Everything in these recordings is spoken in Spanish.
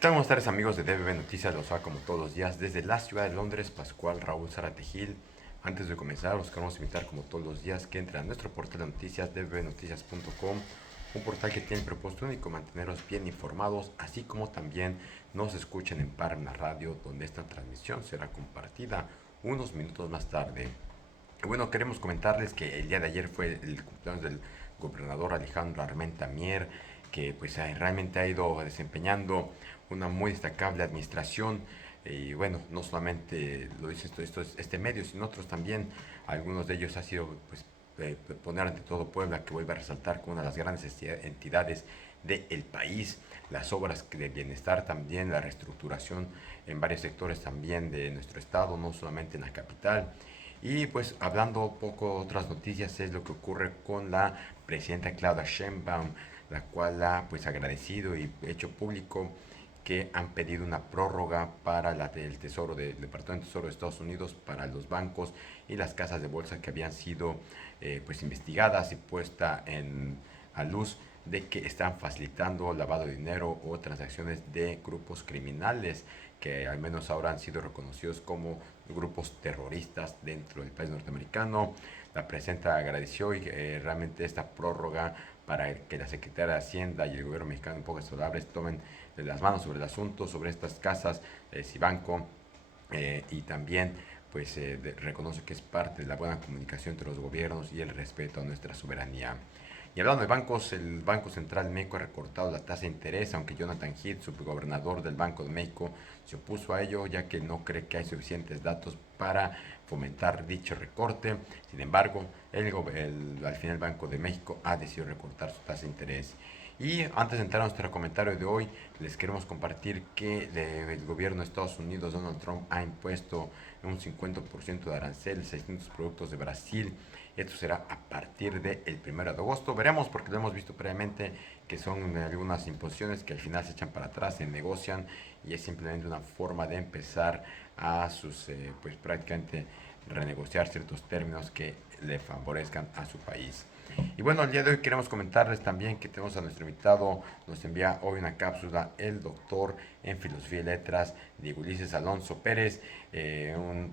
tal? Buenas tardes amigos de DBB Noticias, los va como todos los días desde la ciudad de Londres, Pascual Raúl Zárate Gil. Antes de comenzar, os queremos invitar como todos los días que entren a nuestro portal de noticias dbbnoticias.com, un portal que tiene el propósito único manteneros bien informados, así como también nos escuchen en Parna Radio, donde esta transmisión será compartida unos minutos más tarde. Y bueno, queremos comentarles que el día de ayer fue el cumpleaños del gobernador Alejandro Armenta Mier, que pues realmente ha ido desempeñando una muy destacable administración. Y bueno, no solamente lo dice este medio, sino otros también. Algunos de ellos ha sido pues poner ante todo Puebla, que vuelve a resaltar como una de las grandes entidades del país, las obras de bienestar también, la reestructuración en varios sectores también de nuestro estado, no solamente en la capital. Y pues hablando un poco otras noticias es lo que ocurre con la presidenta Claudia Sheinbaum, la cual ha pues agradecido y hecho público que han pedido una prórroga para del Tesoro del Departamento de Tesoro de Estados Unidos para los bancos y las casas de bolsa que habían sido pues investigadas y puesta a luz de que están facilitando lavado de dinero o transacciones de grupos criminales que al menos ahora han sido reconocidos como grupos terroristas dentro del país norteamericano. La presidenta agradeció y realmente esta prórroga para que la Secretaría de Hacienda y el gobierno mexicano, en pocas palabras, tomen las manos sobre el asunto, sobre estas casas, Cibanco, y también pues reconoce que es parte de la buena comunicación entre los gobiernos y el respeto a nuestra soberanía. Y hablando de bancos, el Banco Central de México ha recortado la tasa de interés, aunque Jonathan Heath, subgobernador del Banco de México, se opuso a ello, ya que no cree que hay suficientes datos para fomentar dicho recorte. Sin embargo, al final el Banco de México ha decidido recortar su tasa de interés. Y antes de entrar a nuestro comentario de hoy, les queremos compartir que el gobierno de Estados Unidos, Donald Trump, ha impuesto un 50% de arancel a 600 productos de Brasil. Esto será a partir del 1 de agosto. Veremos, porque lo hemos visto previamente, que son algunas imposiciones que al final se echan para atrás, se negocian y es simplemente una forma de empezar a pues prácticamente renegociar ciertos términos que le favorezcan a su país. Y bueno, el día de hoy queremos comentarles también que tenemos a nuestro invitado, nos envía hoy una cápsula, el doctor en Filosofía y Letras, Diego Ulises Alonso Pérez.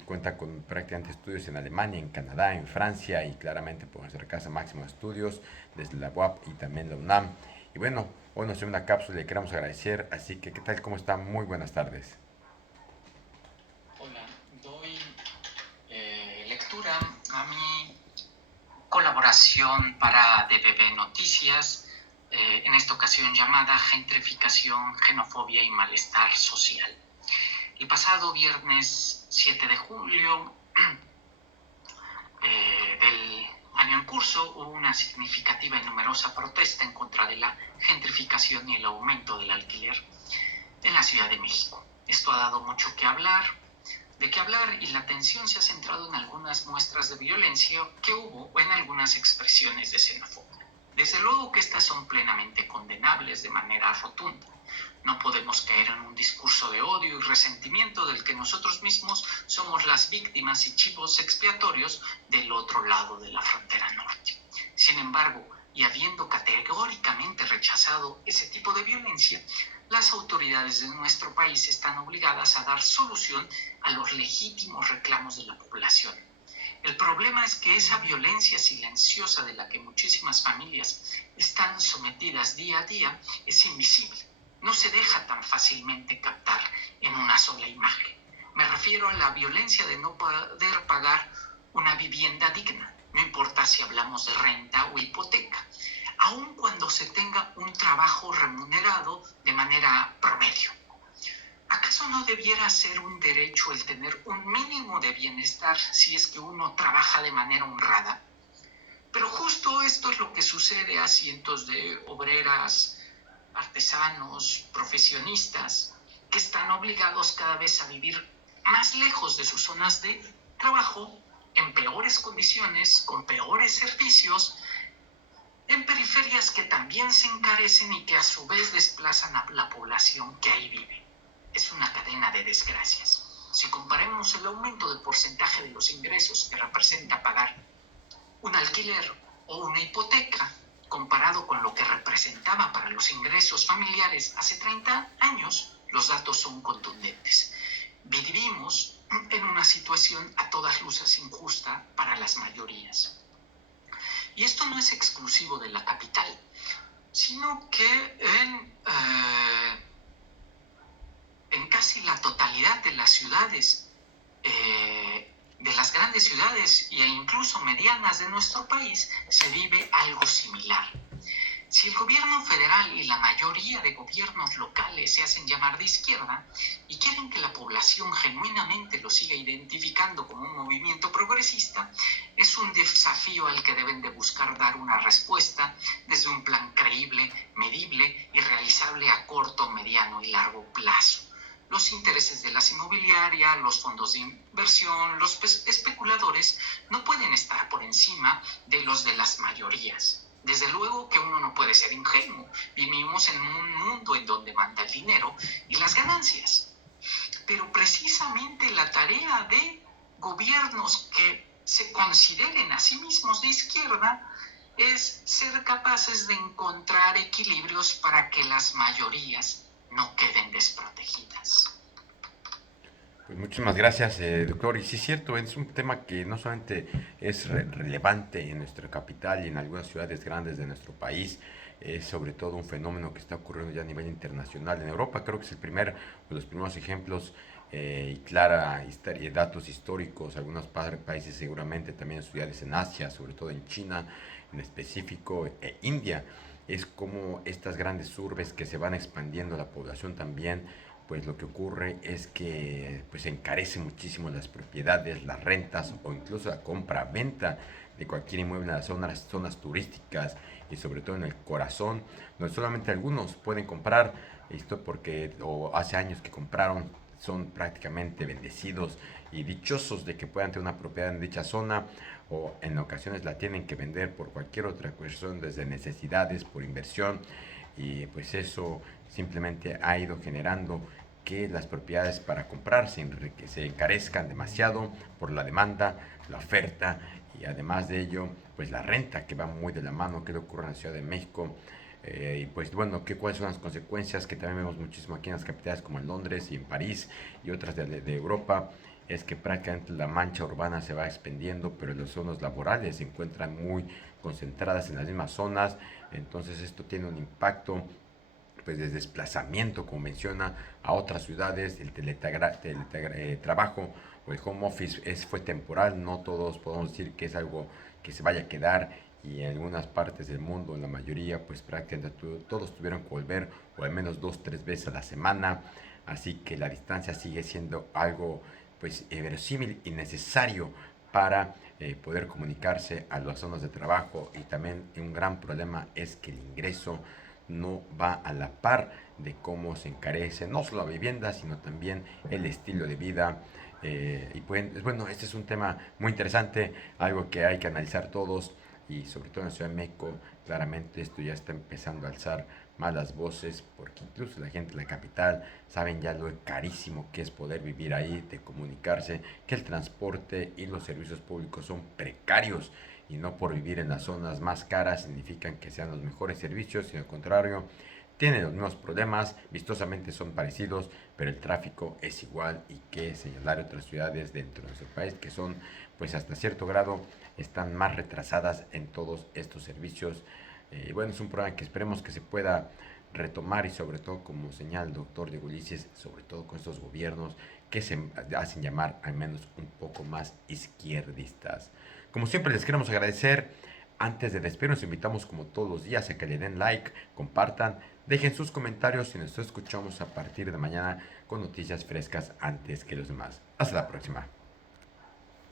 Cuenta con prácticamente estudios en Alemania, en Canadá, en Francia y claramente por nuestra casa Máximo Estudios, desde la UAP y también la UNAM. Y bueno, hoy nos envía una cápsula y le queremos agradecer, así que ¿qué tal? ¿Cómo está? Muy buenas tardes. Hola, doy lectura a mi colaboración para DBB Noticias, en esta ocasión llamada Gentrificación, Xenofobia y Malestar Social. El pasado viernes 7 de julio del año en curso hubo una significativa y numerosa protesta en contra de la gentrificación y el aumento del alquiler en la Ciudad de México. Esto ha dado mucho de qué hablar y la atención se ha centrado en algunas muestras de violencia que hubo o en algunas expresiones de xenofobia. Desde luego que estas son plenamente condenables de manera rotunda. No podemos caer en un discurso de odio y resentimiento del que nosotros mismos somos las víctimas y chivos expiatorios del otro lado de la frontera norte. Sin embargo, y habiendo categóricamente rechazado ese tipo de violencia, las autoridades de nuestro país están obligadas a dar solución a los legítimos reclamos de la población. El problema es que esa violencia silenciosa de la que muchísimas familias están sometidas día a día es invisible. No se deja tan fácilmente captar en una sola imagen. Me refiero a la violencia de no poder pagar una vivienda digna, no importa si hablamos de renta o hipoteca, aun cuando se tenga un trabajo remunerado de manera promedio. ¿Acaso no debiera ser un derecho el tener un mínimo de bienestar si es que uno trabaja de manera honrada? Pero justo esto es lo que sucede a cientos de obreras, artesanos, profesionistas, que están obligados cada vez a vivir más lejos de sus zonas de trabajo, en peores condiciones, con peores servicios, en periferias que también se encarecen y que a su vez desplazan a la población que ahí vive. Es una cadena de desgracias. Si comparamos el aumento del porcentaje de los ingresos que representa pagar un alquiler o una hipoteca, comparado con lo que representaba para los ingresos familiares hace 30 años, Los datos son contundentes. Vivimos en una situación a todas luces injusta para las mayorías. Y esto no es exclusivo de la capital, sino que en casi la totalidad de las ciudades, de las grandes ciudades e incluso medianas de nuestro país, se vive algo similar. Si el gobierno federal y la mayoría de gobiernos locales se hacen llamar de izquierda y quieren que la población genuinamente lo siga identificando como un movimiento progresista, es un desafío al que deben de buscar dar una respuesta desde un plan creíble, medible y realizable a corto, mediano y largo plazo. Los intereses de las inmobiliarias, los fondos de inversión, los especuladores no pueden estar por encima de los de las mayorías. Desde luego que uno no puede ser ingenuo. Vivimos en un mundo en donde manda el dinero y las ganancias. Pero precisamente la tarea de gobiernos que se consideren a sí mismos de izquierda es ser capaces de encontrar equilibrios para que las mayorías no queden desprotegidas. Pues muchísimas gracias, doctor. Y sí es cierto, es un tema que no solamente es relevante en nuestra capital y en algunas ciudades grandes de nuestro país, es sobre todo un fenómeno que está ocurriendo ya a nivel internacional. En Europa creo que es los primeros ejemplos y datos históricos. Algunos países seguramente también ciudades en Asia, sobre todo en China en específico, India. Es como estas grandes urbes que se van expandiendo, la población también, pues lo que ocurre es que pues se encarece muchísimo las propiedades, las rentas o incluso la compra-venta de cualquier inmueble en las zonas turísticas y sobre todo en el corazón, donde solamente algunos pueden comprar, esto porque o hace años que compraron, son prácticamente bendecidos y dichosos de que puedan tener una propiedad en dicha zona, o en ocasiones la tienen que vender por cualquier otra cuestión, desde necesidades, por inversión, y pues eso simplemente ha ido generando que las propiedades para comprar se encarezcan demasiado por la demanda, la oferta, y además de ello pues la renta, que va muy de la mano, que le ocurre en la Ciudad de México. Y pues bueno, ¿cuáles son las consecuencias que también vemos muchísimo aquí en las capitales como en Londres y en París y otras de Europa? Es que prácticamente la mancha urbana se va expandiendo, pero las zonas laborales se encuentran muy concentradas en las mismas zonas. Entonces esto tiene un impacto pues de desplazamiento, como menciona, a otras ciudades. El teletrabajo o el home office fue temporal, no todos podemos decir que es algo que se vaya a quedar, y en algunas partes del mundo, en la mayoría, pues prácticamente todos tuvieron que volver, o al menos 2-3 veces a la semana. Así que la distancia sigue siendo algo pues verosímil y necesario para poder comunicarse a las zonas de trabajo. Y también un gran problema es que el ingreso no va a la par de cómo se encarece no solo la vivienda, sino también el estilo de vida. Y pues, bueno, este es un tema muy interesante, algo que hay que analizar todos, y sobre todo en la Ciudad de México, claramente esto ya está empezando a alzar más las voces, porque incluso la gente de la capital saben ya lo carísimo que es poder vivir ahí, de comunicarse, que el transporte y los servicios públicos son precarios, y no por vivir en las zonas más caras significan que sean los mejores servicios, sino al contrario, tienen los mismos problemas, vistosamente son parecidos, pero el tráfico es igual. Y que señalar otras ciudades dentro de nuestro país que son, pues hasta cierto grado, están más retrasadas en todos estos servicios. Bueno, es un programa que esperemos que se pueda retomar, y sobre todo, como señala el doctor Diego Ulises, sobre todo con estos gobiernos que se hacen llamar al menos un poco más izquierdistas. Como siempre, les queremos agradecer. Antes de despedirnos, invitamos como todos los días a que le den like, compartan, dejen sus comentarios y nos escuchamos a partir de mañana con noticias frescas antes que los demás. Hasta la próxima.